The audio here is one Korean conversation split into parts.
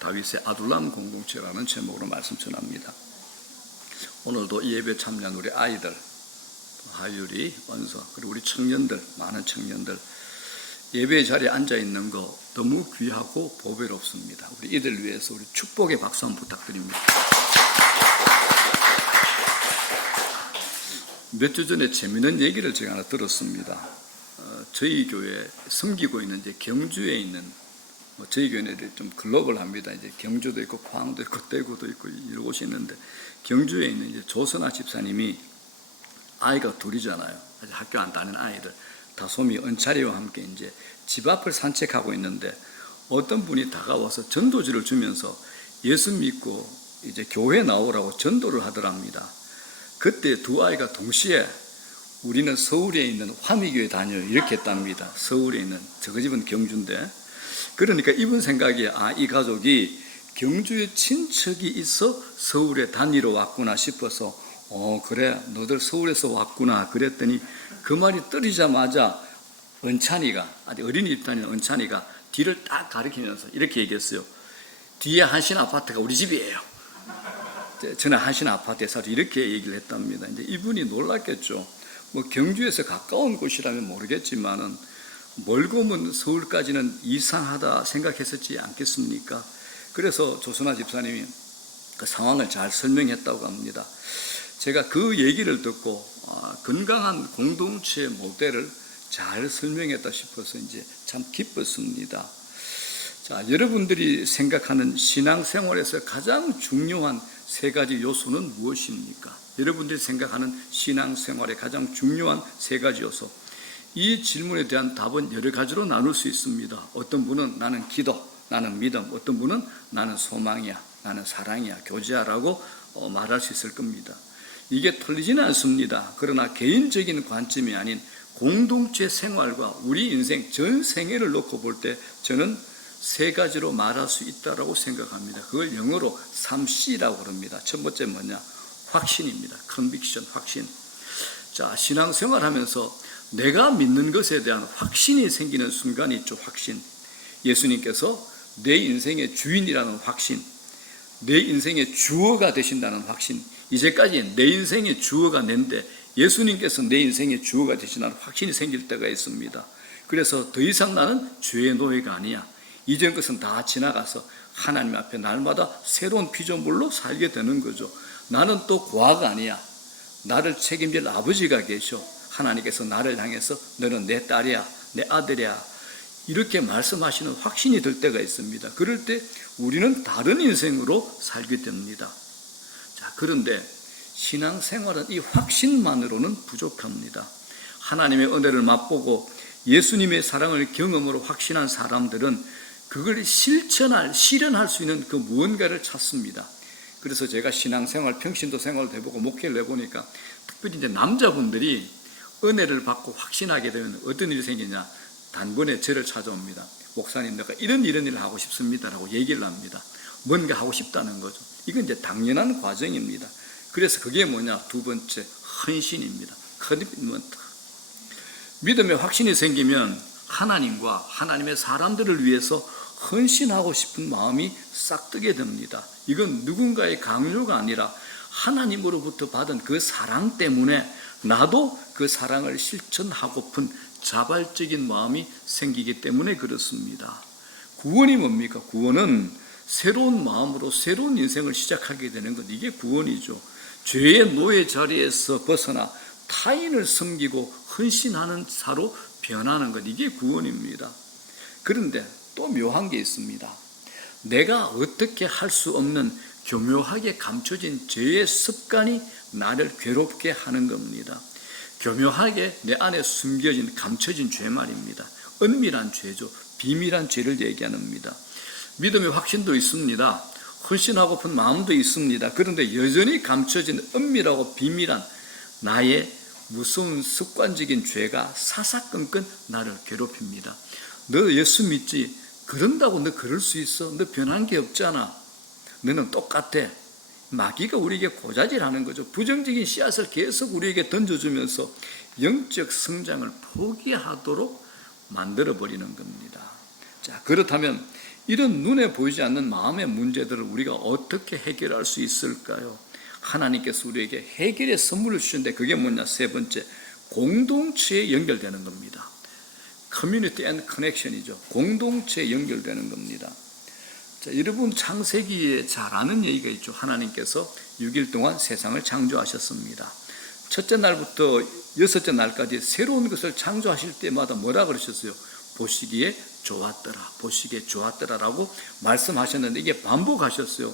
다윗의 아둘람 공동체라는 제목으로 말씀 전합니다. 오늘도 이 예배 참여한 우리 아이들, 하율이, 원서, 그리고 우리 청년들, 많은 청년들 예배 자리에 앉아있는 거 너무 귀하고 보배롭습니다. 우리 이들 위해서 우리 축복의 박수 한번 부탁드립니다. 몇 주 전에 재미있는 얘기를 제가 하나 들었습니다. 저희 교회 섬기고 있는 이제 경주에 있는 저희 교회는 좀 글로벌합니다. 이제 경주도 있고 포항도 있고 대구도 있고 이런 곳이 있는데 경주에 있는 이제 조선아 집사님이 아이가 둘이잖아요. 아직 학교 안 다니는 아이들 다솜이 은차리와 함께 이제 집 앞을 산책하고 있는데 어떤 분이 다가와서 전도지를 주면서 예수 믿고 이제 교회 나오라고 전도를 하더랍니다. 그때 두 아이가 동시에 우리는 서울에 있는 화미교회 다녀요 이렇게 했답니다. 서울에 있는 저거 집은 경주인데 그러니까 이분 생각에 이 가족이 경주에 친척이 있어 서울에 다니러 왔구나 싶어서 그래 너들 서울에서 왔구나 그랬더니 그 말이 떨어지자마자 은찬이가 아직 어린이집 다니는 은찬이가 뒤를 딱 가리키면서 이렇게 얘기했어요. 뒤에 한신 아파트가 우리 집이에요. 저는 한신 아파트에 살고 이렇게 얘기를 했답니다. 이제 이분이 놀랐겠죠. 경주에서 가까운 곳이라면 모르겠지만은 멀고 먼 서울까지는 이상하다 생각했었지 않겠습니까? 그래서 조선아 집사님이 그 상황을 잘 설명했다고 합니다. 제가 그 얘기를 듣고 건강한 공동체 모델을 잘 설명했다 싶어서 이제 참 기뻤습니다. 자, 여러분들이 생각하는 신앙생활에서 가장 중요한 세 가지 요소는 무엇입니까? 여러분들이 생각하는 신앙생활의 가장 중요한 세 가지 요소. 이 질문에 대한 답은 여러 가지로 나눌 수 있습니다. 어떤 분은 나는 기도, 나는 믿음, 어떤 분은 나는 소망이야, 나는 사랑이야, 교제하라고 말할 수 있을 겁니다. 이게 틀리지는 않습니다. 그러나 개인적인 관점이 아닌 공동체 생활과 우리 인생 전 생애를 놓고 볼 때 저는 세 가지로 말할 수 있다고 생각합니다. 그걸 영어로 3C라고 그럽니다. 첫 번째 뭐냐? 확신입니다. 컨빅션, 확신. 자, 신앙생활 하면서 내가 믿는 것에 대한 확신이 생기는 순간이 있죠. 확신. 예수님께서 내 인생의 주인이라는 확신, 내 인생의 주어가 되신다는 확신. 이제까지 내 인생의 주어가 낸데 예수님께서 내 인생의 주어가 되신다는 확신이 생길 때가 있습니다. 그래서 더 이상 나는 죄의 노예가 아니야. 이전 것은 다 지나가서 하나님 앞에 날마다 새로운 피조물로 살게 되는 거죠. 나는 또 고아가 아니야. 나를 책임질 아버지가 계셔. 하나님께서 나를 향해서 너는 내 딸이야, 내 아들이야. 이렇게 말씀하시는 확신이 들 때가 있습니다. 그럴 때 우리는 다른 인생으로 살게 됩니다. 자, 그런데 신앙생활은 이 확신만으로는 부족합니다. 하나님의 은혜를 맛보고 예수님의 사랑을 경험으로 확신한 사람들은 그걸 실현할 수 있는 그 무언가를 찾습니다. 그래서 제가 신앙생활, 평신도 생활을 해보고 목회를 해보니까 특별히 이제 남자분들이 은혜를 받고 확신하게 되면 어떤 일이 생기냐? 단번에 저를 찾아옵니다. 목사님, 내가 이런 일을 하고 싶습니다라고 얘기를 합니다. 뭔가 하고 싶다는 거죠. 이건 이제 당연한 과정입니다. 그래서 그게 뭐냐? 두 번째, 헌신입니다. 커미트먼트. 믿음의 확신이 생기면 하나님과 하나님의 사람들을 위해서 헌신하고 싶은 마음이 싹트게 됩니다. 이건 누군가의 강요가 아니라 하나님으로부터 받은 그 사랑 때문에 나도 그 사랑을 실천하고픈 자발적인 마음이 생기기 때문에 그렇습니다. 구원이 뭡니까? 구원은 새로운 마음으로 새로운 인생을 시작하게 되는 것, 이게 구원이죠. 죄의 노예 자리에서 벗어나 타인을 섬기고 헌신하는 자로 변하는 것, 이게 구원입니다. 그런데 또 묘한 게 있습니다. 내가 어떻게 할 수 없는 교묘하게 감춰진 죄의 습관이 나를 괴롭게 하는 겁니다. 교묘하게 내 안에 숨겨진 감춰진 죄 말입니다. 은밀한 죄죠. 비밀한 죄를 얘기합니다. 믿음의 확신도 있습니다. 헌신하고픈 마음도 있습니다. 그런데 여전히 감춰진 은밀하고 비밀한 나의 무서운 습관적인 죄가 사사건건 나를 괴롭힙니다. 너 예수 믿지? 그런다고 너 그럴 수 있어? 너 변한 게 없잖아. 너는 똑같아. 마귀가 우리에게 고자질하는 거죠. 부정적인 씨앗을 계속 우리에게 던져주면서 영적 성장을 포기하도록 만들어버리는 겁니다. 자, 그렇다면 이런 눈에 보이지 않는 마음의 문제들을 우리가 어떻게 해결할 수 있을까요? 하나님께서 우리에게 해결의 선물을 주셨는데 그게 뭐냐? 세 번째, 공동체에 연결되는 겁니다. 커뮤니티 앤 커넥션이죠. 공동체에 연결되는 겁니다. 자, 여러분 창세기에 잘 아는 얘기가 있죠. 하나님께서 6일 동안 세상을 창조하셨습니다. 첫째 날부터 여섯째 날까지 새로운 것을 창조하실 때마다 뭐라 그러셨어요? 보시기에 좋았더라, 보시기에 좋았더라라고 말씀하셨는데 이게 반복하셨어요.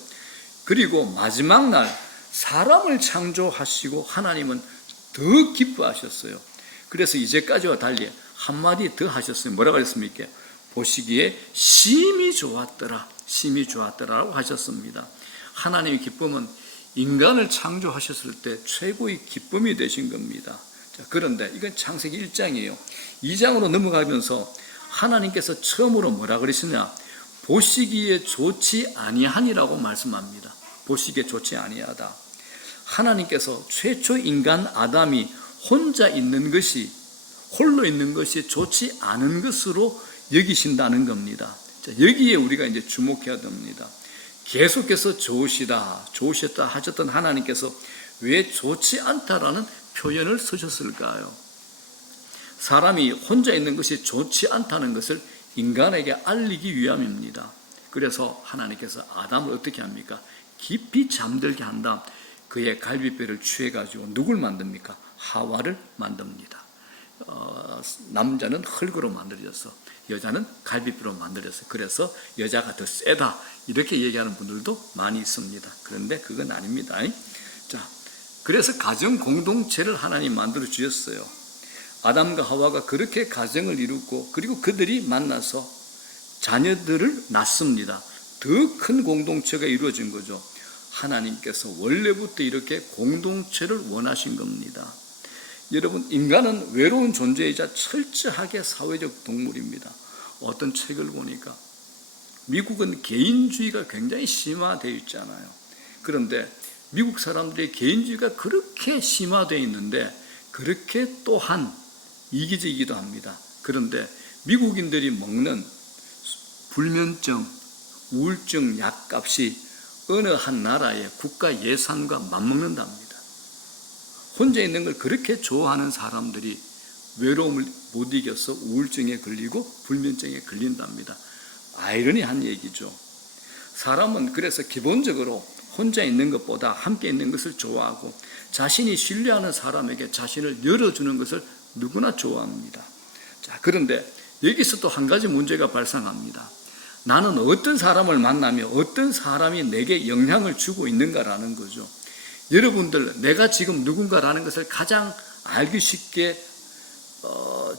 그리고 마지막 날 사람을 창조하시고 하나님은 더 기뻐하셨어요. 그래서 이제까지와 달리 한마디 더 하셨어요. 뭐라고 하셨습니까? 보시기에 심히 좋았더라, 심히 좋았더라라고 하셨습니다. 하나님의 기쁨은 인간을 창조하셨을 때 최고의 기쁨이 되신 겁니다. 자, 그런데 이건 창세기 1장이에요. 2장으로 넘어가면서 하나님께서 처음으로 뭐라 그러시냐? 보시기에 좋지 아니하니라고 말씀합니다. 보시기에 좋지 아니하다. 하나님께서 최초 인간 아담이 혼자 있는 것이, 홀로 있는 것이 좋지 않은 것으로 여기신다는 겁니다. 자, 여기에 우리가 이제 주목해야 됩니다. 계속해서 좋으시다, 좋으셨다 하셨던 하나님께서 왜 좋지 않다라는 표현을 쓰셨을까요? 사람이 혼자 있는 것이 좋지 않다는 것을 인간에게 알리기 위함입니다. 그래서 하나님께서 아담을 어떻게 합니까? 깊이 잠들게 한 다음 그의 갈비뼈를 취해가지고 누굴 만듭니까? 하와를 만듭니다. 남자는 흙으로 만들어졌어, 여자는 갈비뼈로 만들어졌어. 그래서 여자가 더 세다 이렇게 얘기하는 분들도 많이 있습니다. 그런데 그건 아닙니다. 자, 그래서 가정 공동체를 하나님 만들어 주셨어요. 아담과 하와가 그렇게 가정을 이루고 그리고 그들이 만나서 자녀들을 낳습니다. 더 큰 공동체가 이루어진 거죠. 하나님께서 원래부터 이렇게 공동체를 원하신 겁니다. 여러분, 인간은 외로운 존재이자 철저하게 사회적 동물입니다. 어떤 책을 보니까 미국은 개인주의가 굉장히 심화되어 있잖아요. 그런데 미국 사람들의 개인주의가 그렇게 심화되어 있는데 그렇게 또한 이기적이기도 합니다. 그런데 미국인들이 먹는 불면증, 우울증 약값이 어느 한 나라의 국가 예산과 맞먹는답니다. 혼자 있는 걸 그렇게 좋아하는 사람들이 외로움을 못 이겨서 우울증에 걸리고 불면증에 걸린답니다. 아이러니한 얘기죠. 사람은 그래서 기본적으로 혼자 있는 것보다 함께 있는 것을 좋아하고 자신이 신뢰하는 사람에게 자신을 열어주는 것을 누구나 좋아합니다. 자, 그런데 여기서 또 한 가지 문제가 발생합니다. 나는 어떤 사람을 만나며 어떤 사람이 내게 영향을 주고 있는가라는 거죠. 여러분들, 내가 지금 누군가라는 것을 가장 알기 쉽게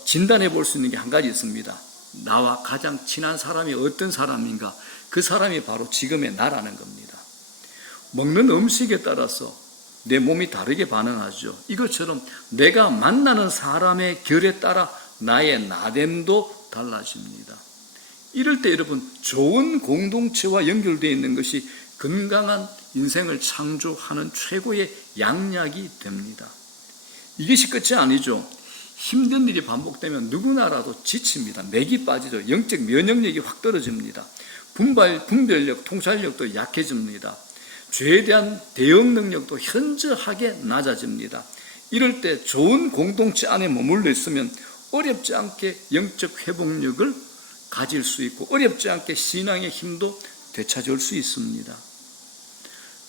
진단해 볼 수 있는 게 한 가지 있습니다. 나와 가장 친한 사람이 어떤 사람인가, 그 사람이 바로 지금의 나라는 겁니다. 먹는 음식에 따라서 내 몸이 다르게 반응하죠. 이것처럼 내가 만나는 사람의 결에 따라 나의 나됨도 달라집니다. 이럴 때 여러분, 좋은 공동체와 연결되어 있는 것이 건강한 인생을 창조하는 최고의 양약이 됩니다. 이것이 끝이 아니죠. 힘든 일이 반복되면 누구나라도 지칩니다. 맥이 빠지죠. 영적 면역력이 확 떨어집니다. 분별력, 통찰력도 약해집니다. 죄에 대한 대응 능력도 현저하게 낮아집니다. 이럴 때 좋은 공동체 안에 머물러 있으면 어렵지 않게 영적 회복력을 가질 수 있고 어렵지 않게 신앙의 힘도 되찾을 수 있습니다.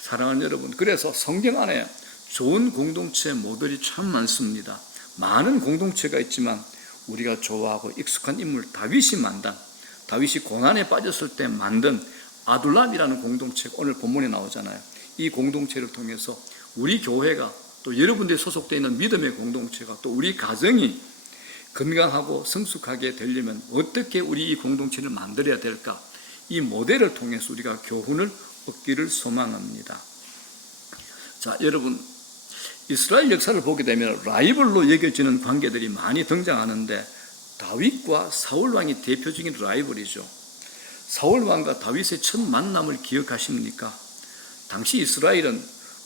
사랑하는 여러분, 그래서 성경 안에 좋은 공동체 모델이 참 많습니다. 많은 공동체가 있지만 우리가 좋아하고 익숙한 인물 다윗이 고난에 빠졌을 때 만든 아둘람이라는 공동체가 오늘 본문에 나오잖아요. 이 공동체를 통해서 우리 교회가 또 여러분들이 소속되어 있는 믿음의 공동체가 또 우리 가정이 건강하고 성숙하게 되려면 어떻게 우리 이 공동체를 만들어야 될까? 이 모델을 통해서 우리가 교훈을 얻기를 소망합니다. 자, 여러분, 이스라엘 역사를 보게 되면 라이벌로 여겨지는 관계들이 많이 등장하는데 다윗과 사울 왕이 대표적인 라이벌이죠. 사울 왕과 다윗의 첫 만남을 기억하십니까? 당시 이스라엘은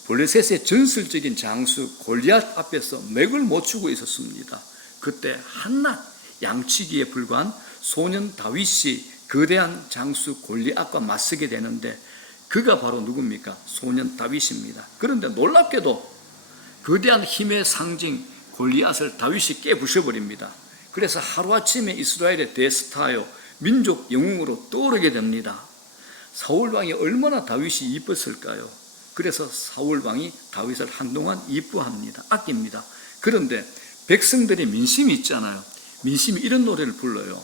블레셋의 전설적인 장수 골리앗 앞에서 맥을 못 추고 있었습니다. 그때 한낱 양치기에 불과한 소년 다윗이 거대한 장수 골리앗과 맞서게 되는데 그가 바로 누굽니까? 소년 다윗입니다. 그런데 놀랍게도 거대한 힘의 상징 골리앗을 다윗이 깨부셔버립니다. 그래서 하루아침에 이스라엘의 대스타요 민족 영웅으로 떠오르게 됩니다. 사울왕이 얼마나 다윗이 이뻤을까요? 그래서 사울왕이 다윗을 한동안 이뻐합니다. 아낍니다. 그런데 백성들의 민심이 있잖아요. 민심이 이런 노래를 불러요.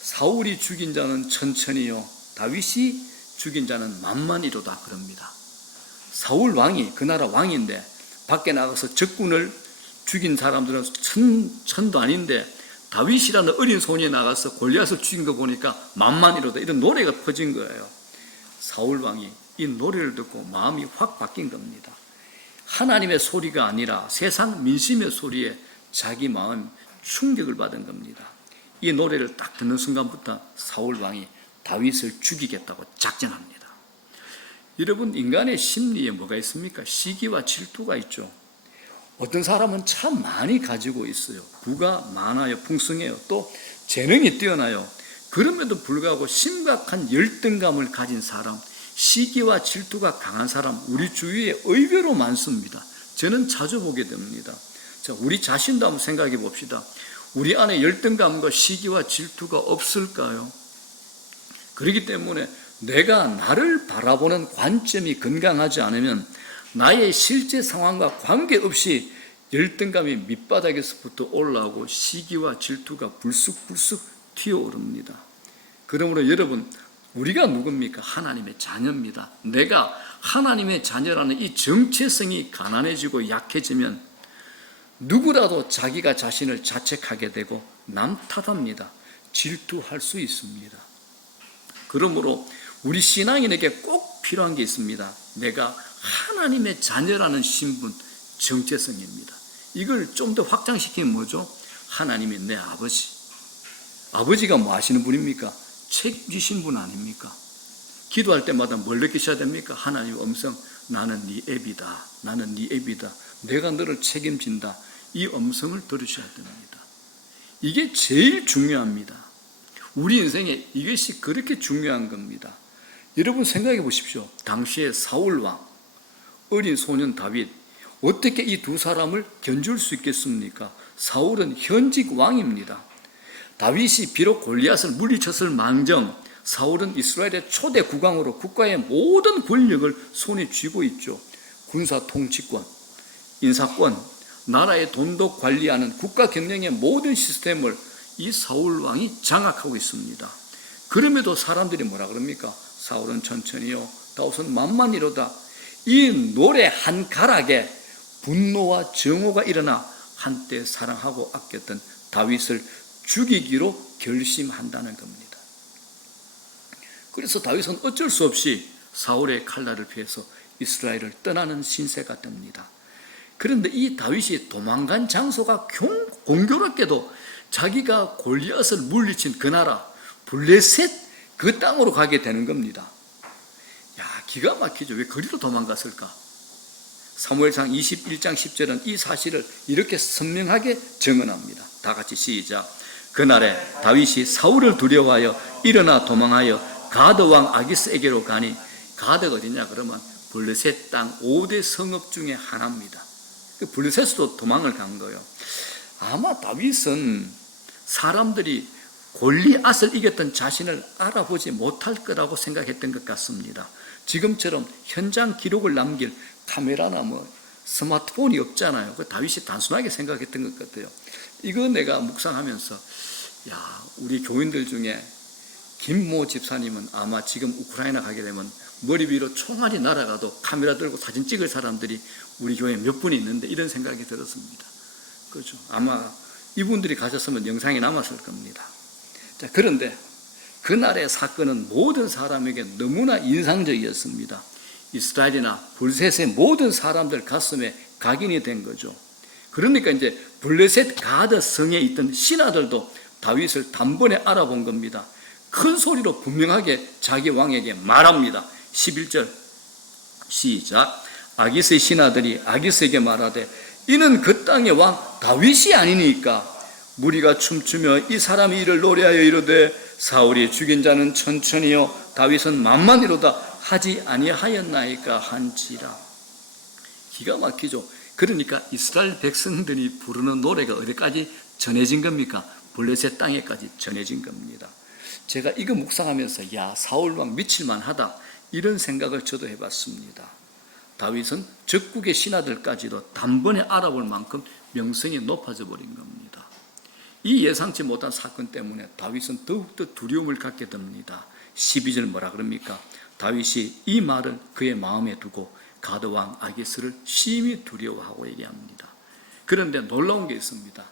사울이 죽인 자는 천천히요, 다윗이 죽인 자는 만만이로다 그럽니다. 사울왕이 그 나라 왕인데 밖에 나가서 적군을 죽인 사람들은 천도 아닌데 다윗이라는 어린 소년이 나가서 골리앗을 죽인 거 보니까 만만이로다, 이런 노래가 퍼진 거예요. 사울왕이 이 노래를 듣고 마음이 확 바뀐 겁니다. 하나님의 소리가 아니라 세상 민심의 소리에 자기 마음 충격을 받은 겁니다. 이 노래를 딱 듣는 순간부터 사울왕이 다윗을 죽이겠다고 작정합니다. 여러분, 인간의 심리에 뭐가 있습니까? 시기와 질투가 있죠. 어떤 사람은 참 많이 가지고 있어요. 부가 많아요. 풍성해요. 또 재능이 뛰어나요. 그럼에도 불구하고 심각한 열등감을 가진 사람, 시기와 질투가 강한 사람, 우리 주위에 의외로 많습니다. 저는 자주 보게 됩니다. 자, 우리 자신도 한번 생각해 봅시다. 우리 안에 열등감과 시기와 질투가 없을까요? 그렇기 때문에 내가 나를 바라보는 관점이 건강하지 않으면 나의 실제 상황과 관계없이 열등감이 밑바닥에서부터 올라오고 시기와 질투가 불쑥불쑥 튀어오릅니다. 그러므로 여러분, 우리가 누굽니까? 하나님의 자녀입니다. 내가 하나님의 자녀라는 이 정체성이 가난해지고 약해지면 누구라도 자기가 자신을 자책하게 되고 남 탓합니다. 질투할 수 있습니다. 그러므로 우리 신앙인에게 꼭 필요한 게 있습니다. 내가 하나님의 자녀라는 신분, 정체성입니다. 이걸 좀 더 확장시키면 뭐죠? 하나님이 내 아버지. 아버지가 뭐 하시는 분입니까? 책임지신 분 아닙니까? 기도할 때마다 뭘 느끼셔야 됩니까? 하나님의 음성, 나는 네 애비다. 나는 네 애비다. 내가 너를 책임진다. 이 음성을 들으셔야 됩니다. 이게 제일 중요합니다. 우리 인생에 이것이 그렇게 중요한 겁니다. 여러분 생각해 보십시오. 당시에 사울왕, 어린 소년 다윗, 어떻게 이 두 사람을 견줄 수 있겠습니까? 사울은 현직 왕입니다. 다윗이 비록 골리앗을 물리쳤을 망정, 사울은 이스라엘의 초대 국왕으로 국가의 모든 권력을 손에 쥐고 있죠. 군사 통치권, 인사권, 나라의 돈독 관리하는 국가 경영의 모든 시스템을 이 사울 왕이 장악하고 있습니다. 그럼에도 사람들이 뭐라 그럽니까? 사울은 천천히요, 다윗은 만만이로다. 이 노래 한 가락에 분노와 정오가 일어나 한때 사랑하고 아꼈던 다윗을 죽이기로 결심한다는 겁니다. 그래서 다윗은 어쩔 수 없이 사울의 칼날을 피해서 이스라엘을 떠나는 신세가 됩니다. 그런데 이 다윗이 도망간 장소가 공교롭게도 자기가 골리앗을 물리친 그 나라 블레셋 그 땅으로 가게 되는 겁니다. 야, 기가 막히죠. 왜 거리로 도망갔을까? 사무엘상 21장 10절은 이 사실을 이렇게 선명하게 증언합니다. 다 같이 시작. 그날에 다윗이 사울을 두려워하여 일어나 도망하여 가드 왕 아기스에게로 가니, 가드가 어디냐 그러면 블레셋 땅 5대 성읍 중에 하나입니다. 그 블레셋으로 도망을 간 거예요. 아마 다윗은 사람들이 골리앗을 이겼던 자신을 알아보지 못할 거라고 생각했던 것 같습니다. 지금처럼 현장 기록을 남길 카메라나 스마트폰이 없잖아요. 그 다윗이 단순하게 생각했던 것 같아요. 이거 내가 묵상하면서, 우리 교인들 중에 김모 집사님은 아마 지금 우크라이나 가게 되면 머리 위로 총알이 날아가도 카메라 들고 사진 찍을 사람들이 우리 교회에 몇 분이 있는데, 이런 생각이 들었습니다. 그렇죠. 아마 이분들이 가셨으면 영상이 남았을 겁니다. 자, 그런데 그날의 사건은 모든 사람에게 너무나 인상적이었습니다. 이스라엘이나 블레셋의 모든 사람들 가슴에 각인이 된 거죠. 그러니까 이제 블레셋 가드 성에 있던 신하들도 다윗을 단번에 알아본 겁니다. 큰 소리로 분명하게 자기 왕에게 말합니다. 11절 시작. 아기스의 신하들이 아기스에게 말하되 이는 그 땅의 왕 다윗이 아니니까. 무리가 춤추며 이 사람이 이를 노래하여 이르되 사울이 죽인 자는 천천히요 다윗은 만만히로다 하지 아니하였나이까 한지라. 기가 막히죠. 그러니까 이스라엘 백성들이 부르는 노래가 어디까지 전해진 겁니까? 블레셋 땅에까지 전해진 겁니다. 제가 이거 묵상하면서 야, 사울왕 미칠만하다 이런 생각을 저도 해봤습니다. 다윗은 적국의 신하들까지도 단번에 알아볼 만큼 명성이 높아져 버린 겁니다. 이 예상치 못한 사건 때문에 다윗은 더욱더 두려움을 갖게 됩니다. 12절 뭐라 그럽니까? 다윗이 이 말을 그의 마음에 두고 가드왕 아기스를 심히 두려워하고 얘기합니다. 그런데 놀라운 게 있습니다.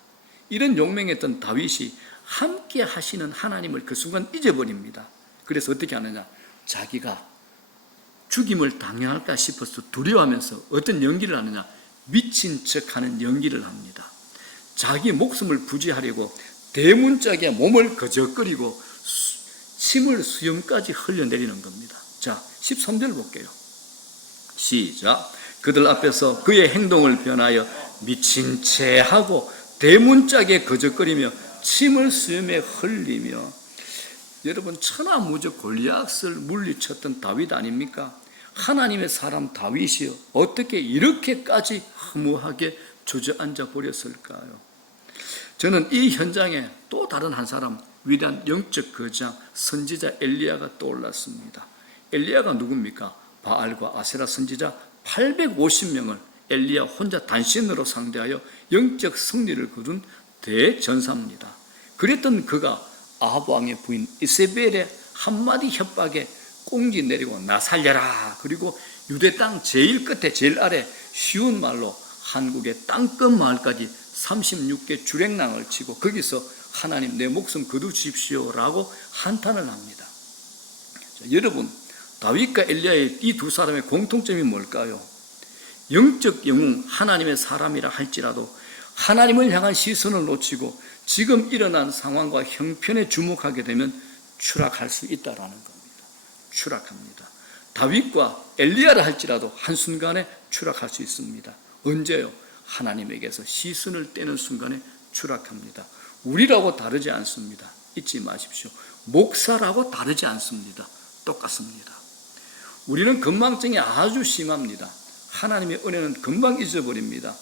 이런 용맹했던 다윗이 함께 하시는 하나님을 그 순간 잊어버립니다. 그래서 어떻게 하느냐? 자기가 죽임을 당할까 싶어서 두려워하면서 어떤 연기를 하느냐? 미친 척하는 연기를 합니다. 자기 목숨을 부지하려고 대문짝에 몸을 거적거리고 침을 수염까지 흘려내리는 겁니다. 자, 13절 볼게요. 시작. 그들 앞에서 그의 행동을 변하여 미친 채 하고 대문짝에 거적거리며 침을 수염에 흘리며. 여러분, 천하무적 골리앗을 물리쳤던 다윗 아닙니까? 하나님의 사람 다윗이요 어떻게 이렇게까지 허무하게 주저앉아 버렸을까요? 저는 이 현장에 또 다른 한 사람, 위대한 영적 거장 선지자 엘리야가 떠올랐습니다. 엘리야가 누굽니까? 바알과 아세라 선지자 850명을 엘리야 혼자 단신으로 상대하여 영적 승리를 거둔 대전사입니다. 그랬던 그가 아합 왕의 부인 이세벨의 한마디 협박에 꽁지 내리고 나 살려라. 그리고 유대 땅 제일 끝에 제일 아래 쉬운 말로 한국의 땅끝 마을까지 36개 주랭랑을 치고 거기서 하나님 내 목숨 거두십시오라고 한탄을 합니다. 자, 여러분, 다윗과 엘리야의 이 두 사람의 공통점이 뭘까요? 영적 영웅 하나님의 사람이라 할지라도 하나님을 향한 시선을 놓치고 지금 일어난 상황과 형편에 주목하게 되면 추락할 수 있다라는 겁니다. 추락합니다. 다윗과 엘리야라 할지라도 한순간에 추락할 수 있습니다. 언제요? 하나님에게서 시선을 떼는 순간에 추락합니다. 우리라고 다르지 않습니다. 잊지 마십시오. 목사라고 다르지 않습니다. 똑같습니다. 우리는 건망증이 아주 심합니다. 하나님의 은혜는 금방 잊어버립니다.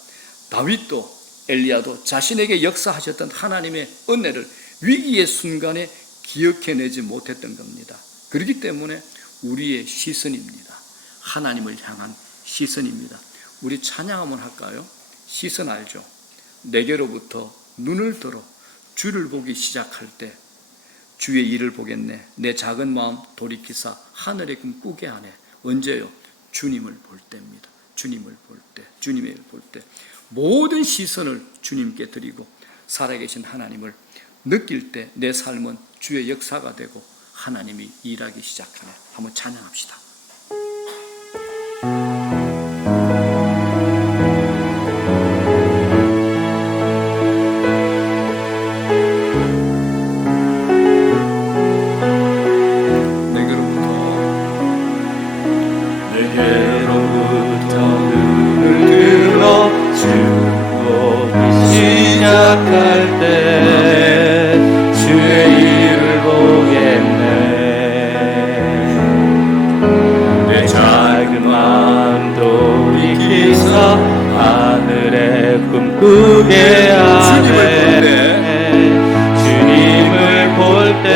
다윗도 엘리야도 자신에게 역사하셨던 하나님의 은혜를 위기의 순간에 기억해내지 못했던 겁니다. 그렇기 때문에 우리의 시선입니다. 하나님을 향한 시선입니다. 우리 찬양 한번 할까요? 시선 알죠? 내게로부터 눈을 들어 주를 보기 시작할 때 주의 일을 보겠네. 내 작은 마음 돌이키사 하늘의 금 꾸게 하네. 언제요? 주님을 볼 때입니다. 주님을 볼 때, 주님을 볼 때 모든 시선을 주님께 드리고 살아계신 하나님을 느낄 때 내 삶은 주의 역사가 되고 하나님이 일하기 시작하네. 한번 찬양합시다. 시작할 때 주의 일을 보겠네. 내 작은 마음 돌이키사 하늘에 꿈꾸게 하네. 주님을 볼 때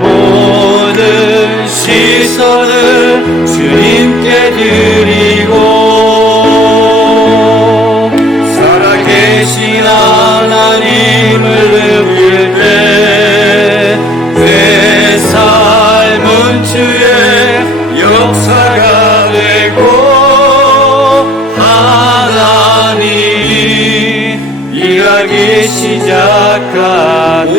모든 시선을 주님께 드리고 하나님을 느낄 때 내 삶은 주의 역사가 되고 하나님이 일하기 시작하네.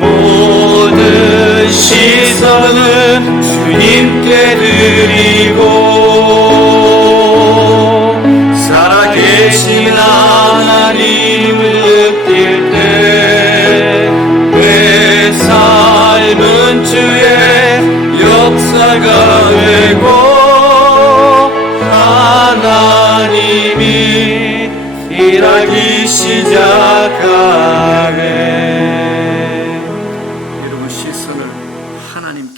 모든 시선은 주님께 드리고 살아계신 하나님을 느낄 때 내 삶은 주의 역사가 되고 하나님이 일하기 시작하네.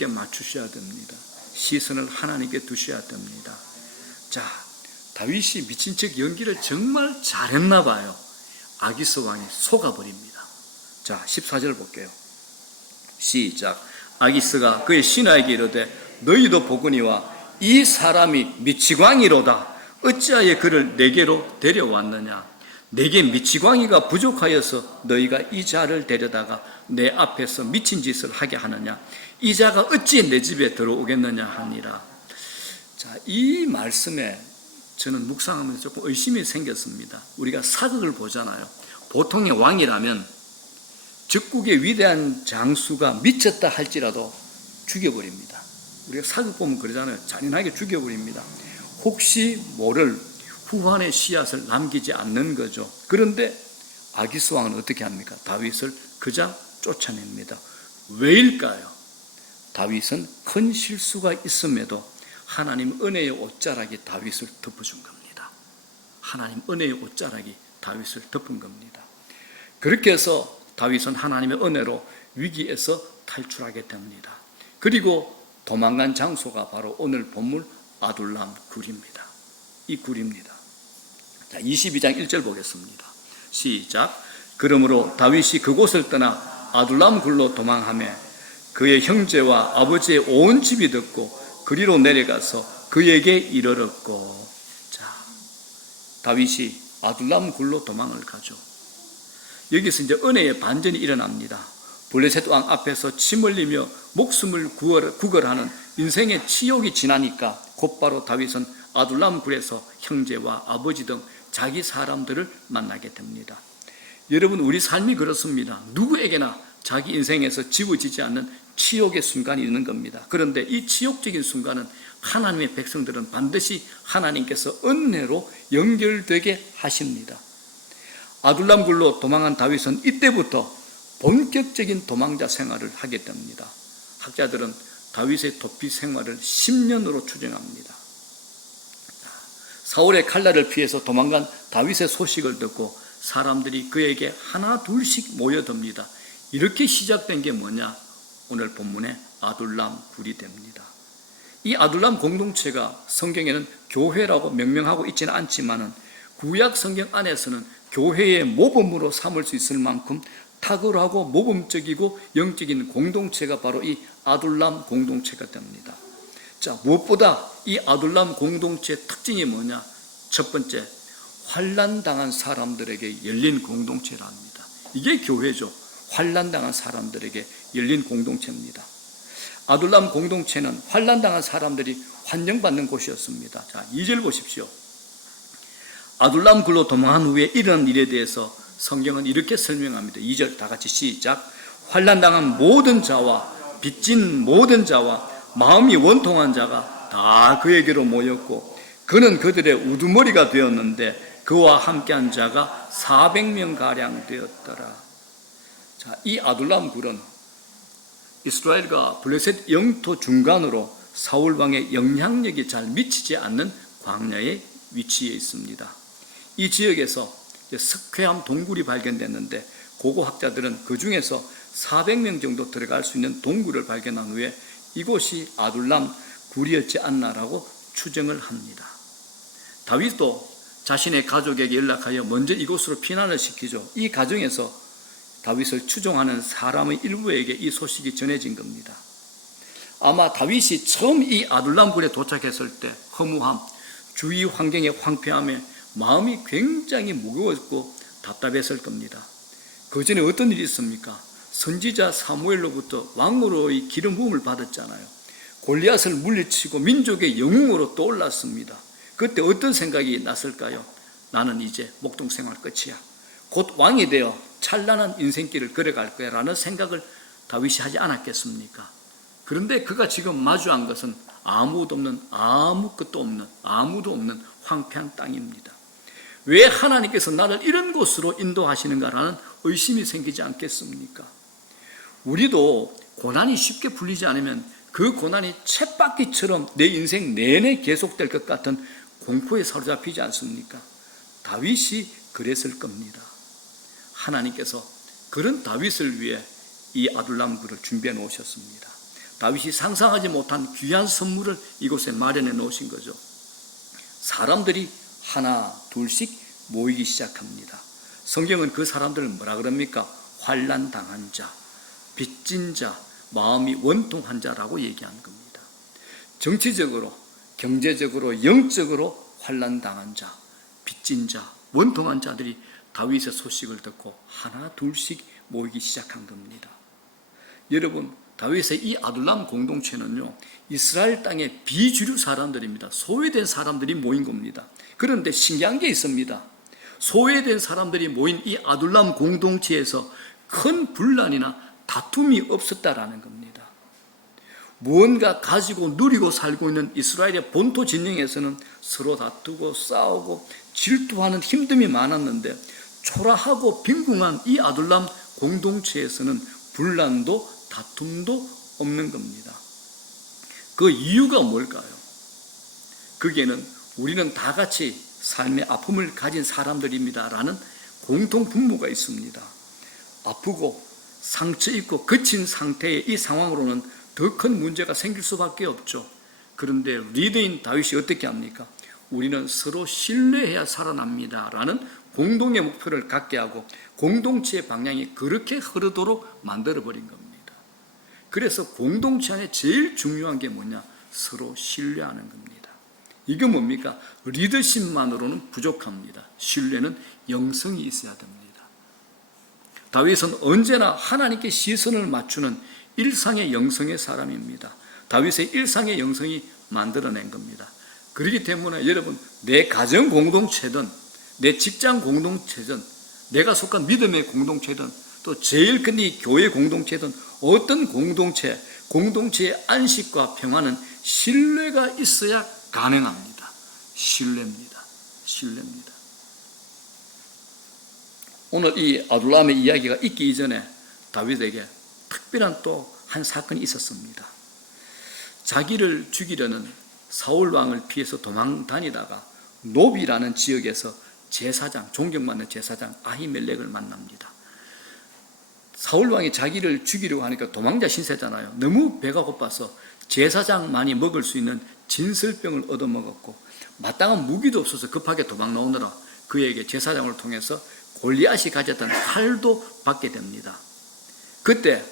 하나님께 맞추셔야 됩니다. 시선을 하나님께 두셔야 됩니다. 자, 다윗이 미친 척 연기를 정말 잘했나 봐요. 아기스 왕이 속아버립니다. 자, 14절 볼게요. 시작. 아기스가 그의 신하에게 이르되 너희도 보거니와 이 사람이 미치광이로다. 어찌하여 그를 내게로 데려왔느냐? 내게 미치광이가 부족하여서 너희가 이 자를 데려다가 내 앞에서 미친 짓을 하게 하느냐? 이 자가 어찌 내 집에 들어오겠느냐 하니라. 자, 이 말씀에 저는 묵상하면서 조금 의심이 생겼습니다. 우리가 사극을 보잖아요. 보통의 왕이라면 적국의 위대한 장수가 미쳤다 할지라도 죽여버립니다. 우리가 사극 보면 그러잖아요. 잔인하게 죽여버립니다. 혹시 모를 후환의 씨앗을 남기지 않는 거죠. 그런데 아기스 왕은 어떻게 합니까? 다윗을 그저 쫓아냅니다. 왜일까요? 다윗은 큰 실수가 있음에도 하나님 은혜의 옷자락이 다윗을 덮어준 겁니다. 하나님 은혜의 옷자락이 다윗을 덮은 겁니다. 그렇게 해서 다윗은 하나님의 은혜로 위기에서 탈출하게 됩니다. 그리고 도망간 장소가 바로 오늘 본문 아둘람 굴입니다. 이 굴입니다. 자, 22장 1절 보겠습니다. 시작. 그러므로 다윗이 그곳을 떠나 아둘람 굴로 도망하며 그의 형제와 아버지의 온 집이 듣고 그리로 내려가서 그에게 이르렀고. 자, 다윗이 아둘람 굴로 도망을 가죠. 여기서 이제 은혜의 반전이 일어납니다. 블레셋 왕 앞에서 침 흘리며 목숨을 구걸하는 인생의 치욕이 지나니까 곧바로 다윗은 아둘람 굴에서 형제와 아버지 등 자기 사람들을 만나게 됩니다. 여러분, 우리 삶이 그렇습니다. 누구에게나 자기 인생에서 지워지지 않는 치욕의 순간이 있는 겁니다. 그런데 이 치욕적인 순간은 하나님의 백성들은 반드시 하나님께서 은혜로 연결되게 하십니다. 아둘람 굴로 도망한 다윗은 이때부터 본격적인 도망자 생활을 하게 됩니다. 학자들은 다윗의 도피 생활을 10년으로 추정합니다. 사울의 칼날을 피해서 도망간 다윗의 소식을 듣고 사람들이 그에게 하나 둘씩 모여듭니다. 이렇게 시작된 게 뭐냐? 오늘 본문의 아둘람 굴이 됩니다. 이 아둘람 공동체가 성경에는 교회라고 명명하고 있지는 않지만은 구약 성경 안에서는 교회의 모범으로 삼을 수 있을 만큼 탁월하고 모범적이고 영적인 공동체가 바로 이 아둘람 공동체가 됩니다. 자, 무엇보다 이 아둘람 공동체의 특징이 뭐냐? 첫 번째, 환난당한 사람들에게 열린 공동체랍니다. 이게 교회죠. 환난당한 사람들에게 열린 공동체입니다. 아둘람 공동체는 환난당한 사람들이 환영받는 곳이었습니다. 자, 2절 보십시오. 아둘람 굴로 도망한 후에 일어난 일에 대해서 성경은 이렇게 설명합니다. 2절 다 같이 시작. 환난당한 모든 자와 빚진 모든 자와 마음이 원통한 자가 다 그에게로 모였고 그는 그들의 우두머리가 되었는데 그와 함께한 자가 400명가량 되었더라. 자, 이 아둘람 굴은 이스라엘과 블레셋 영토 중간으로 사울 왕의 영향력이 잘 미치지 않는 광야에 위치해 있습니다. 이 지역에서 석회암 동굴이 발견됐는데 고고학자들은 그 중에서 400명 정도 들어갈 수 있는 동굴을 발견한 후에 이곳이 아둘람 굴이었지 않나라고 추정을 합니다. 다윗도 자신의 가족에게 연락하여 먼저 이곳으로 피난을 시키죠. 이 과정에서 다윗을 추종하는 사람의 일부에게 이 소식이 전해진 겁니다. 아마 다윗이 처음 이 아둘람 굴에 도착했을 때 허무함, 주위 환경의 황폐함에 마음이 굉장히 무거웠고 답답했을 겁니다. 그 전에 어떤 일이 있습니까? 선지자 사무엘로부터 왕으로의 기름 부음을 받았잖아요. 골리앗을 물리치고 민족의 영웅으로 떠올랐습니다. 그때 어떤 생각이 났을까요? 나는 이제 목동 생활 끝이야. 곧 왕이 되어 찬란한 인생길을 걸어갈 거야 라는 생각을 다윗이 하지 않았겠습니까? 그런데 그가 지금 마주한 것은 아무도 없는, 아무것도 없는, 아무도 없는 황폐한 땅입니다. 왜 하나님께서 나를 이런 곳으로 인도하시는가라는 의심이 생기지 않겠습니까? 우리도 고난이 쉽게 풀리지 않으면 그 고난이 쳇바퀴처럼 내 인생 내내 계속될 것 같은 공포에 사로잡히지 않습니까? 다윗이 그랬을 겁니다. 하나님께서 그런 다윗을 위해 이 아둘람 굴을 준비해 놓으셨습니다. 다윗이 상상하지 못한 귀한 선물을 이곳에 마련해 놓으신 거죠. 사람들이 하나 둘씩 모이기 시작합니다. 성경은 그 사람들을 뭐라 그럽니까? 환난 당한 자, 빚진 자, 마음이 원통한 자라고 얘기하는 겁니다. 정치적으로, 경제적으로, 영적으로 환난 당한 자, 빚진 자, 원통한 자들이 다윗의 소식을 듣고 하나 둘씩 모이기 시작한 겁니다. 여러분, 다윗의 이 아둘람 공동체는요, 이스라엘 땅의 비주류 사람들입니다. 소외된 사람들이 모인 겁니다. 그런데 신기한 게 있습니다. 소외된 사람들이 모인 이 아둘람 공동체에서 큰 분란이나 다툼이 없었다라는 겁니다. 무언가 가지고 누리고 살고 있는 이스라엘의 본토 진영에서는 서로 다투고 싸우고 질투하는 힘듦이 많았는데, 초라하고 빈궁한 이 아둘람 공동체에서는 분란도 다툼도 없는 겁니다. 그 이유가 뭘까요? 거기에는 우리는 다 같이 삶의 아픔을 가진 사람들입니다라는 공통 분모가 있습니다. 아프고 상처 입고 거친 상태의 이 상황으로는 더 큰 문제가 생길 수밖에 없죠. 그런데 리더인 다윗이 어떻게 합니까? 우리는 서로 신뢰해야 살아납니다라는 공동의 목표를 갖게 하고 공동체의 방향이 그렇게 흐르도록 만들어버린 겁니다. 그래서 공동체 안에 제일 중요한 게 뭐냐? 서로 신뢰하는 겁니다. 이게 뭡니까? 리더십만으로는 부족합니다. 신뢰는 영성이 있어야 됩니다. 다윗은 언제나 하나님께 시선을 맞추는 일상의 영성의 사람입니다. 다윗의 일상의 영성이 만들어낸 겁니다. 그렇기 때문에 여러분, 내 가정 공동체든 내 직장 공동체든 내가 속한 믿음의 공동체든 또 제일 큰 이 교회 공동체든 어떤 공동체의 안식과 평화는 신뢰가 있어야 가능합니다. 신뢰입니다. 오늘 이 아둘람의 이야기가 있기 이전에 다윗에게 특별한 또 한 사건이 있었습니다. 자기를 죽이려는 사울 왕을 피해서 도망 다니다가 노비라는 지역에서 제사장, 존경받는 제사장 아히멜렉을 만납니다. 사울 왕이 자기를 죽이려고 하니까 도망자 신세잖아요. 너무 배가 고파서 제사장만이 먹을 수 있는 진설병을 얻어먹었고 마땅한 무기도 없어서 급하게 도망 나오느라 그에게 제사장을 통해서 골리앗이 가졌던 칼도 받게 됩니다. 그때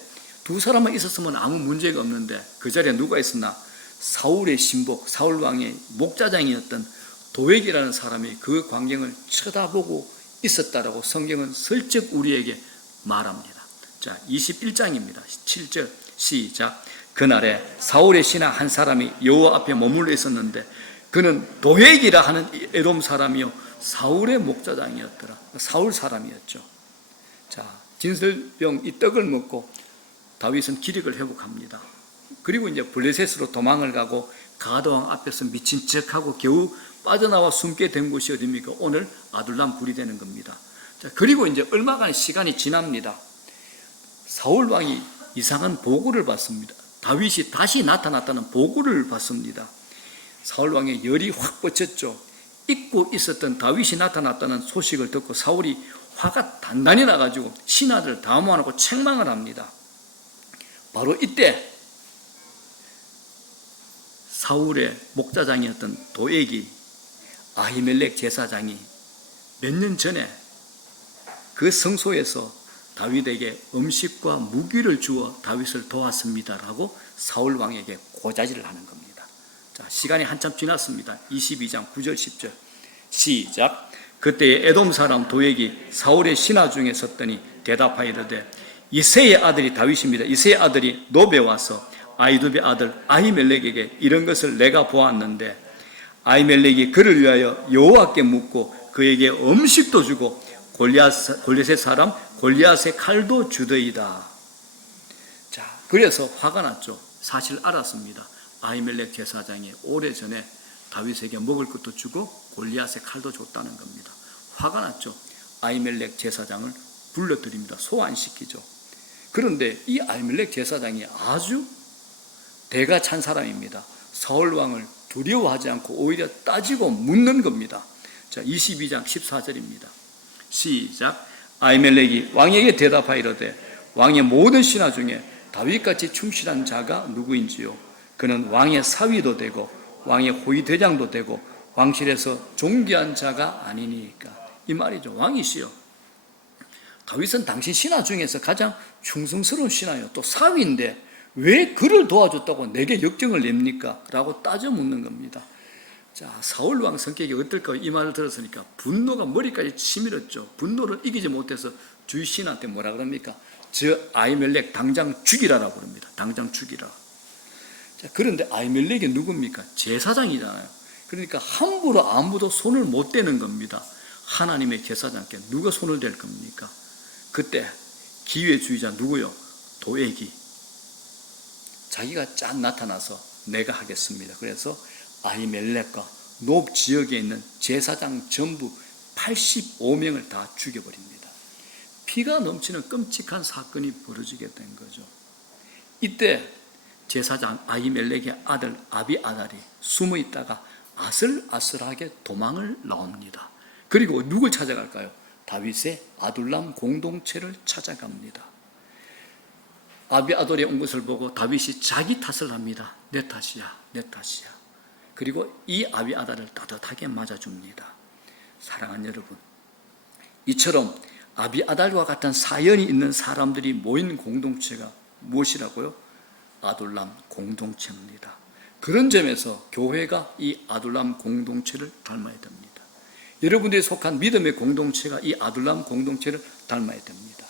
두 사람만 있었으면 아무 문제가 없는데 그 자리에 누가 있었나? 사울의 신복, 사울 왕의 목자장이었던 도액이라는 사람이 그 광경을 쳐다보고 있었다라고 성경은 슬쩍 우리에게 말합니다. 자, 21장입니다. 7절 시작. 그날에 사울의 신하 한 사람이 여호와 앞에 머물러 있었는데 그는 도액이라 하는 에돔 사람이요 사울의 목자장이었더라. 사울 사람이었죠. 자, 진설병 이 떡을 먹고 다윗은 기력을 회복합니다. 그리고 이제 블레셋으로 도망을 가고 가드왕 앞에서 미친 척하고 겨우 빠져나와 숨게 된 곳이 어디입니까? 오늘 아둘람 굴이 되는 겁니다. 자, 그리고 이제 얼마간 시간이 지납니다. 사울 왕이 이상한 보고를 받습니다. 다윗이 다시 나타났다는 보고를 받습니다. 사울 왕의 열이 확 뻗쳤죠. 잊고 있었던 다윗이 나타났다는 소식을 듣고 사울이 화가 단단히 나가지고 신하들 다 모아놓고 책망을 합니다. 바로 이때 사울의 목자장이었던 도액이 아히멜렉 제사장이 몇 년 전에 그 성소에서 다윗에게 음식과 무기를 주어 다윗을 도왔습니다라고 사울 왕에게 고자질을 하는 겁니다. 자, 시간이 한참 지났습니다. 22장 9절 10절 시작. 그때에 에돔 사람 도액이 사울의 신하 중에 섰더니 대답하이르되 이새의 아들이 다윗입니다. 이새의 아들이 노베 와서 아히두베 아들 아히멜렉에게 이런 것을 내가 보았는데 아히멜렉이 그를 위하여 여호와께 묻고 그에게 음식도 주고 골리앗의 사람 골리앗의 칼도 주더이다. 자, 그래서 화가 났죠. 사실 알았습니다. 아히멜렉 제사장이 오래전에 다윗에게 먹을 것도 주고 골리앗의 칼도 줬다는 겁니다. 화가 났죠. 아히멜렉 제사장을 불러들입니다. 소환시키죠. 그런데 이 아히멜렉 제사장이 아주 대가 찬 사람입니다. 사울 왕을 두려워하지 않고 오히려 따지고 묻는 겁니다. 자, 22장 14절입니다. 시작. 아히멜렉이 왕에게 대답하이르되 왕의 모든 신하 중에 다윗같이 충실한 자가 누구인지요? 그는 왕의 사위도 되고 왕의 호위대장도 되고 왕실에서 존귀한 자가 아니니까. 이 말이죠. 왕이시여. 다윗은 당시 신하 중에서 가장 충성스러운 신하요, 또 사위인데 왜 그를 도와줬다고 내게 역정을 냅니까? 라고 따져 묻는 겁니다. 자, 사울 왕 성격이 어떨까? 이 말을 들었으니까 분노가 머리까지 치밀었죠. 분노를 이기지 못해서 주위 신한테 뭐라 그럽니까? 저 아히멜렉 당장 죽이라라고 그럽니다. 당장 죽이라. 자, 그런데 아히멜렉이 누굽니까? 제사장이잖아요. 그러니까 함부로 아무도 손을 못 대는 겁니다. 하나님의 제사장께 누가 손을 댈 겁니까? 그때 기회주의자 누구요? 도액이 자기가 짠 나타나서 내가 하겠습니다. 그래서 아히멜렉과 노브 지역에 있는 제사장 전부 85명을 다 죽여버립니다. 피가 넘치는 끔찍한 사건이 벌어지게 된 거죠. 이때 제사장 아히멜렉의 아들 아비아달이 숨어 있다가 아슬아슬하게 도망을 나옵니다. 그리고 누굴 찾아갈까요? 다윗의 아둘람 공동체를 찾아갑니다. 아비아달이 온 것을 보고 다윗이 자기 탓을 합니다. 내 탓이야, 내 탓이야. 그리고 이 아비아달을 따뜻하게 맞아줍니다. 사랑하는 여러분, 이처럼 아비아달과 같은 사연이 있는 사람들이 모인 공동체가 무엇이라고요? 아둘람 공동체입니다. 그런 점에서 교회가 이 아둘람 공동체를 닮아야 됩니다. 여러분들이 속한 믿음의 공동체가 이 아둘람 공동체를 닮아야 됩니다.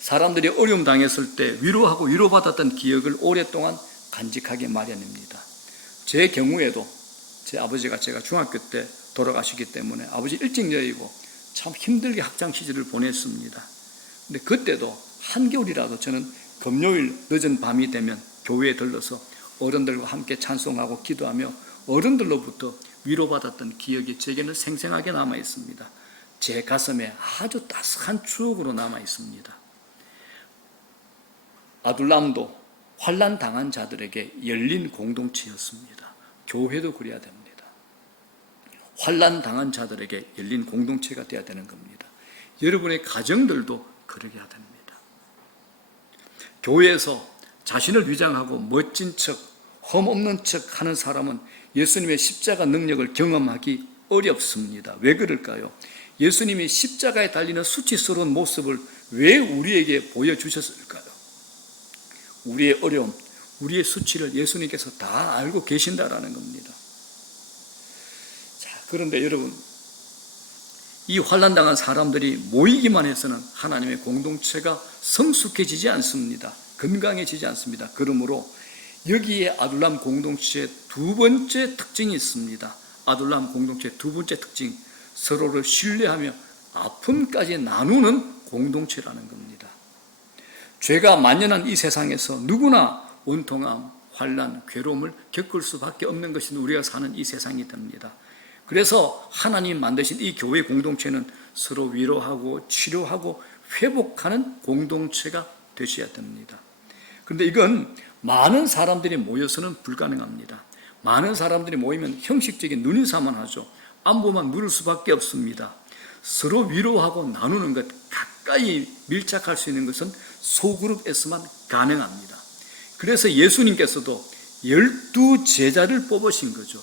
사람들이 어려움 당했을 때 위로하고 위로받았던 기억을 오랫동안 간직하게 마련입니다. 제 경우에도 제 아버지가 제가 중학교 때 돌아가시기 때문에 아버지 일찍 여의고 참 힘들게 학창 시절을 보냈습니다. 근데 그때도 한겨울이라도 저는 금요일 늦은 밤이 되면 교회에 들러서 어른들과 함께 찬송하고 기도하며 어른들로부터 위로받았던 기억이 제게는 생생하게 남아 있습니다. 제 가슴에 아주 따스한 추억으로 남아 있습니다. 아둘람도 환난 당한 자들에게 열린 공동체였습니다. 교회도 그래야 됩니다. 환난 당한 자들에게 열린 공동체가 되어야 되는 겁니다. 여러분의 가정들도 그러게 해야 됩니다. 교회에서 자신을 위장하고 멋진 척, 험없는 척 하는 사람은 예수님의 십자가 능력을 경험하기 어렵습니다. 왜 그럴까요? 예수님이 십자가에 달리는 수치스러운 모습을 왜 우리에게 보여주셨을까요? 우리의 어려움, 우리의 수치를 예수님께서 다 알고 계신다라는 겁니다. 자, 그런데 여러분, 이 환난당한 사람들이 모이기만 해서는 하나님의 공동체가 성숙해지지 않습니다. 건강해지지 않습니다. 그러므로 여기에 아둘람 공동체의 두 번째 특징이 있습니다. 아둘람 공동체의 두 번째 특징, 서로를 신뢰하며 아픔까지 나누는 공동체라는 겁니다. 죄가 만연한 이 세상에서 누구나 원통함, 환난, 괴로움을 겪을 수밖에 없는 것이 우리가 사는 이 세상이 됩니다. 그래서 하나님 만드신 이 교회 공동체는 서로 위로하고 치료하고 회복하는 공동체가 되셔야 됩니다. 그런데 이건 많은 사람들이 모여서는 불가능합니다. 많은 사람들이 모이면 형식적인 눈인사만 하죠. 안부만 물을 수밖에 없습니다. 서로 위로하고 나누는 것, 가까이 밀착할 수 있는 것은 소그룹에서만 가능합니다. 그래서 예수님께서도 12제자를 뽑으신 거죠.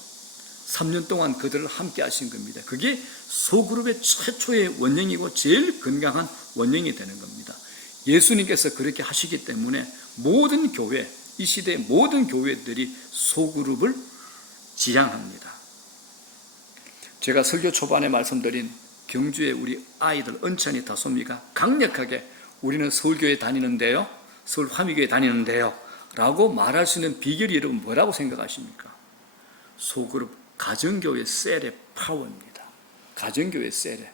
3년 동안 그들을 함께 하신 겁니다. 그게 소그룹의 최초의 원형이고 제일 건강한 원형이 되는 겁니다. 예수님께서 그렇게 하시기 때문에 모든 교회, 이 시대의 모든 교회들이 소그룹을 지향합니다. 제가 설교 초반에 말씀드린 경주의 우리 아이들 은찬이 다솜이가 강력하게 우리는 서울교회 다니는데요, 서울 화미교회 다니는데요 라고 말할 수 있는 비결이 여러분 뭐라고 생각하십니까? 소그룹, 가정교회 셀의 파워입니다. 가정교회 셀의.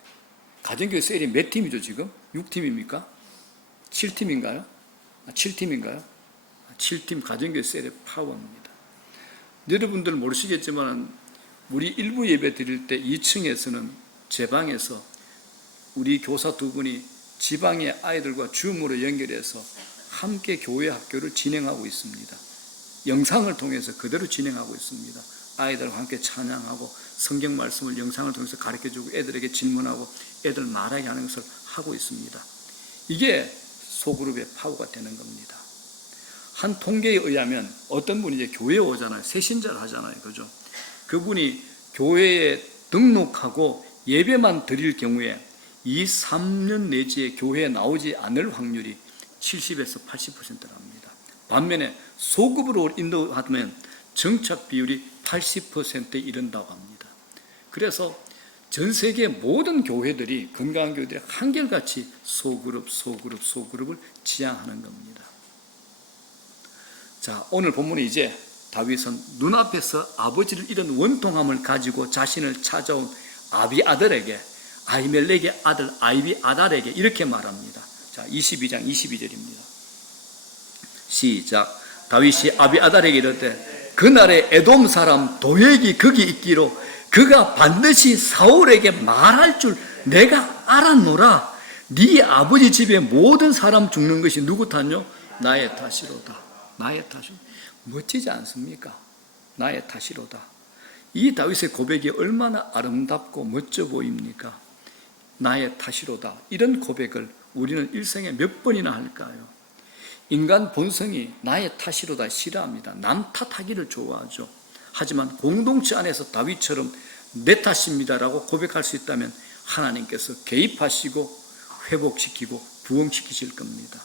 가정교회 셀이 몇 팀이죠 지금? 6팀입니까? 7팀인가요? 7팀인가요? 7팀 가정교회 셀의 파워입니다. 여러분들 모르시겠지만 우리 일부 예배 드릴 때 2층에서는 제 방에서 우리 교사 두 분이 지방의 아이들과 줌으로 연결해서 함께 교회 학교를 진행하고 있습니다. 영상을 통해서 그대로 진행하고 있습니다. 아이들과 함께 찬양하고 성경 말씀을 영상을 통해서 가르쳐주고 애들에게 질문하고 애들 말하게 하는 것을 하고 있습니다. 이게 소그룹의 파워가 되는 겁니다. 한 통계에 의하면 어떤 분이 이제 교회에 오잖아요. 새신자를 하잖아요. 그죠? 그분이 교회에 등록하고 예배만 드릴 경우에 2, 3년 내지에 교회에 나오지 않을 확률이 70에서 80%랍니다. 반면에 소급으로 인도하면 정착 비율이 80%에 이른다고 합니다. 그래서 전 세계 모든 교회들이, 건강한 교회들이 한결같이 소그룹을 지향하는 겁니다. 자, 오늘 본문은 이제 다윗은 눈앞에서 아버지를 잃은 원통함을 가지고 자신을 찾아온 아비아들에게, 아히멜렉의 아들 아비아달에게 이렇게 말합니다. 자, 22장 22절입니다. 시작. 다윗이 아비아달에게 이르되 그날에 에돔 사람 도액이 거기 있기로 그가 반드시 사울에게 말할 줄 내가 알았노라. 네 아버지 집의 모든 사람 죽는 것이 누구 탓이요? 나의 탓이로다. 나의 탓이로다. 멋지지 않습니까? 나의 탓이로다. 이 다윗의 고백이 얼마나 아름답고 멋져 보입니까? 나의 탓이로다. 이런 고백을 우리는 일생에 몇 번이나 할까요? 인간 본성이 나의 탓이로다 싫어합니다. 남 탓하기를 좋아하죠. 하지만 공동체 안에서 다윗처럼 내 탓입니다라고 고백할 수 있다면 하나님께서 개입하시고 회복시키고 부흥시키실 겁니다.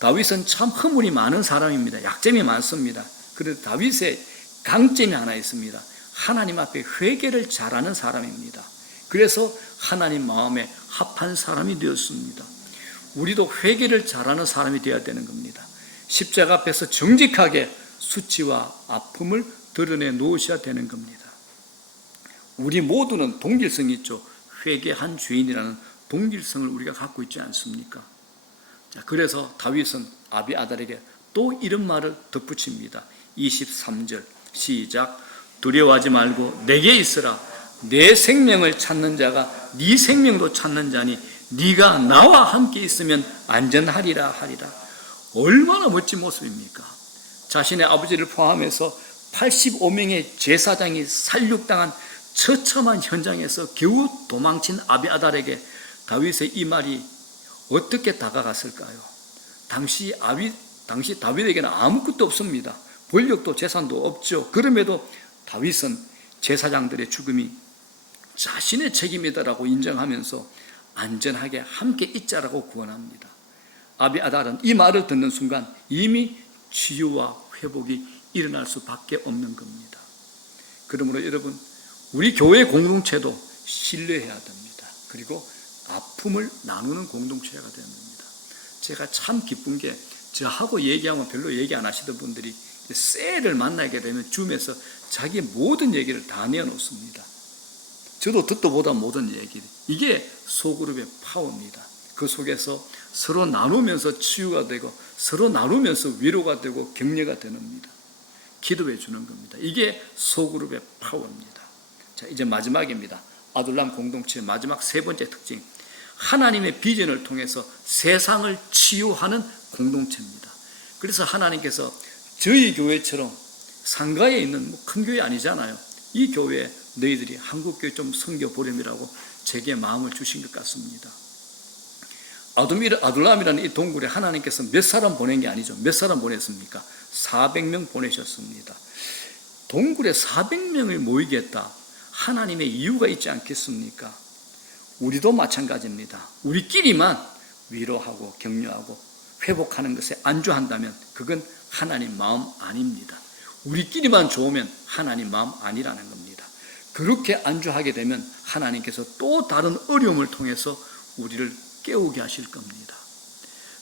다윗은 참 허물이 많은 사람입니다. 약점이 많습니다. 그런데 다윗의 강점이 하나 있습니다. 하나님 앞에 회개를 잘하는 사람입니다. 그래서 하나님 마음에 합한 사람이 되었습니다. 우리도 회개를 잘하는 사람이 되어야 되는 겁니다. 십자가 앞에서 정직하게 수치와 아픔을 드러내 놓으셔야 되는 겁니다. 우리 모두는 동질성이 있죠. 회개한 죄인이라는 동질성을 우리가 갖고 있지 않습니까? 자, 그래서 다윗은 아비아달에게 또 이런 말을 덧붙입니다. 23절 시작. 두려워하지 말고 내게 있으라. 내 생명을 찾는 자가 네 생명도 찾는 자니 네가 나와 함께 있으면 안전하리라 하리라. 얼마나 멋진 모습입니까? 자신의 아버지를 포함해서 85명의 제사장이 살육당한 처참한 현장에서 겨우 도망친 아비아달에게 다윗의 이 말이 어떻게 다가갔을까요? 당시 다윗에게는 아무것도 없습니다. 권력도 재산도 없죠. 그럼에도 다윗은 제사장들의 죽음이 자신의 책임이다라고 인정하면서 안전하게 함께 있자라고 구원합니다. 아비아달은 이 말을 듣는 순간 이미 치유와 회복이 일어날 수밖에 없는 겁니다. 그러므로 여러분, 우리 교회 공동체도 신뢰해야 됩니다. 그리고 아픔을 나누는 공동체가 됩니다. 제가 참 기쁜 게 저하고 얘기하면 별로 얘기 안 하시던 분들이 셀을 만나게 되면 줌에서 자기 모든 얘기를 다 내어놓습니다. 저도 듣도 보다 모든 얘기. 이게 소그룹의 파워입니다. 그 속에서 서로 나누면서 치유가 되고 서로 나누면서 위로가 되고 격려가 되는 겁니다. 기도해 주는 겁니다. 이게 소그룹의 파워입니다. 자, 이제 마지막입니다. 아둘람 공동체의 마지막 세 번째 특징. 하나님의 비전을 통해서 세상을 치유하는 공동체입니다. 그래서 하나님께서 저희 교회처럼 상가에 있는 큰 교회 아니잖아요. 이 교회에 너희들이 한국교회 좀 섬겨보렴이라고 제게 마음을 주신 것 같습니다. 아둘람이라는 이 동굴에 하나님께서 몇 사람 보낸 게 아니죠. 몇 사람 보냈습니까? 400명 보내셨습니다. 동굴에 400명을 모이겠다. 하나님의 이유가 있지 않겠습니까? 우리도 마찬가지입니다. 우리끼리만 위로하고 격려하고 회복하는 것에 안주한다면 그건 하나님 마음 아닙니다. 우리끼리만 좋으면 하나님 마음 아니라는 겁니다. 그렇게 안주하게 되면 하나님께서 또 다른 어려움을 통해서 우리를 깨우게 하실 겁니다.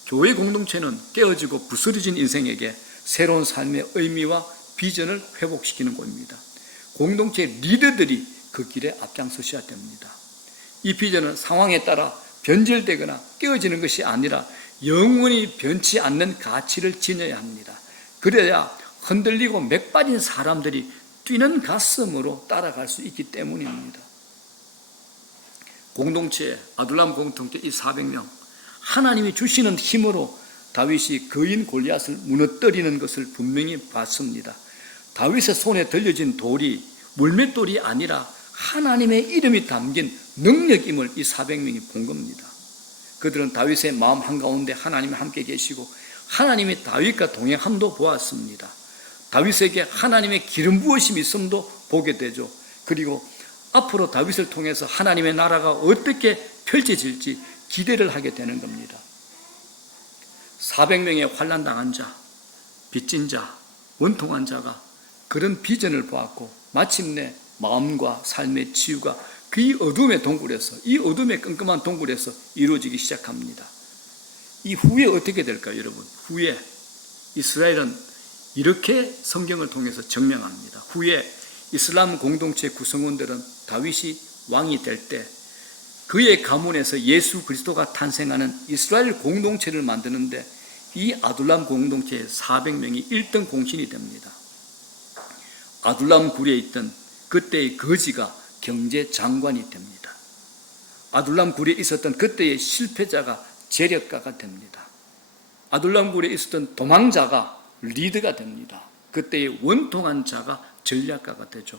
교회 공동체는 깨어지고 부스러진 인생에게 새로운 삶의 의미와 비전을 회복시키는 곳입니다. 공동체 리더들이 그 길에 앞장서셔야 됩니다. 이 비전은 상황에 따라 변질되거나 깨어지는 것이 아니라 영원히 변치 않는 가치를 지녀야 합니다. 그래야 흔들리고 맥 빠진 사람들이 뛰는 가슴으로 따라갈 수 있기 때문입니다. 공동체, 아둘람 공동체 이 400명, 하나님이 주시는 힘으로 다윗이 거인 골리앗을 무너뜨리는 것을 분명히 봤습니다. 다윗의 손에 들려진 돌이 물맷돌이 아니라 하나님의 이름이 담긴 능력임을 이 400명이 본 겁니다. 그들은 다윗의 마음 한가운데 하나님이 함께 계시고 하나님이 다윗과 동행함도 보았습니다. 다윗에게 하나님의 기름 부으심이 있음도 보게 되죠. 그리고 앞으로 다윗을 통해서 하나님의 나라가 어떻게 펼쳐질지 기대를 하게 되는 겁니다. 400명의 환난당한 자, 빚진 자, 원통한 자가 그런 비전을 보았고 마침내 마음과 삶의 치유가 그 어둠의 동굴에서, 이 어둠의 끔끔한 동굴에서 이루어지기 시작합니다. 이 후에 어떻게 될까요, 여러분? 후에 이스라엘은 이렇게 성경을 통해서 증명합니다. 후에 이슬람 공동체 구성원들은 다윗이 왕이 될 때 그의 가문에서 예수 그리스도가 탄생하는 이스라엘 공동체를 만드는데 이 아둘람 공동체의 400명이 1등 공신이 됩니다. 아둘람 굴에 있던 그때의 거지가 경제장관이 됩니다. 아둘람 굴에 있었던 그때의 실패자가 재력가가 됩니다. 아둘람 굴에 있었던 도망자가 리더가 됩니다. 그때의 원통한 자가 전략가가 되죠.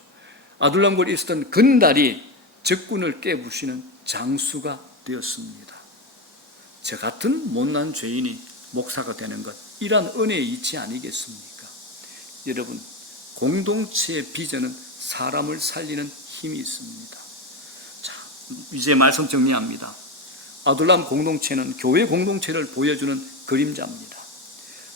아둘람 굴에 있었던 건달이 적군을 깨부시는 장수가 되었습니다. 저 같은 못난 죄인이 목사가 되는 것, 이러한 은혜의 이치 아니겠습니까? 여러분, 공동체의 비전은 사람을 살리는 힘이 있습니다. 자, 이제 말씀 정리합니다. 아둘람 공동체는 교회 공동체를 보여주는 그림자입니다.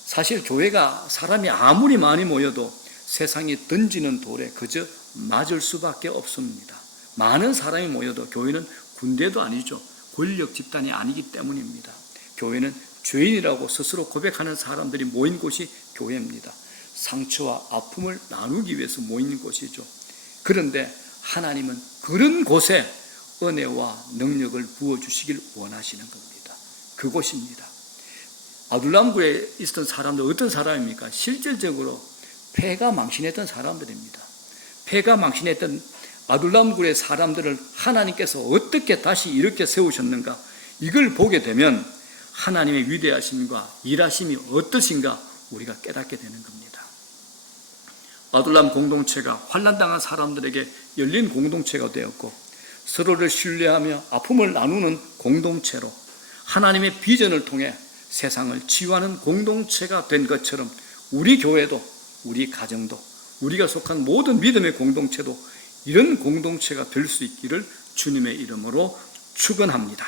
사실 교회가 사람이 아무리 많이 모여도 세상이 던지는 돌에 그저 맞을 수밖에 없습니다. 많은 사람이 모여도 교회는 군대도 아니죠. 권력 집단이 아니기 때문입니다. 교회는 죄인이라고 스스로 고백하는 사람들이 모인 곳이 교회입니다. 상처와 아픔을 나누기 위해서 모인 곳이죠. 그런데 하나님은 그런 곳에 은혜와 능력을 부어주시길 원하시는 겁니다. 그곳입니다. 아둘람굴에 있었던 사람들 어떤 사람입니까? 실질적으로 폐가 망신했던 사람들입니다. 폐가 망신했던 아둘람굴의 사람들을 하나님께서 어떻게 다시 이렇게 세우셨는가, 이걸 보게 되면 하나님의 위대하심과 일하심이 어떠신가 우리가 깨닫게 되는 겁니다. 아둘람 공동체가 환난당한 사람들에게 열린 공동체가 되었고 서로를 신뢰하며 아픔을 나누는 공동체로 하나님의 비전을 통해 세상을 치유하는 공동체가 된 것처럼 우리 교회도, 우리 가정도, 우리가 속한 모든 믿음의 공동체도 이런 공동체가 될 수 있기를 주님의 이름으로 축원합니다.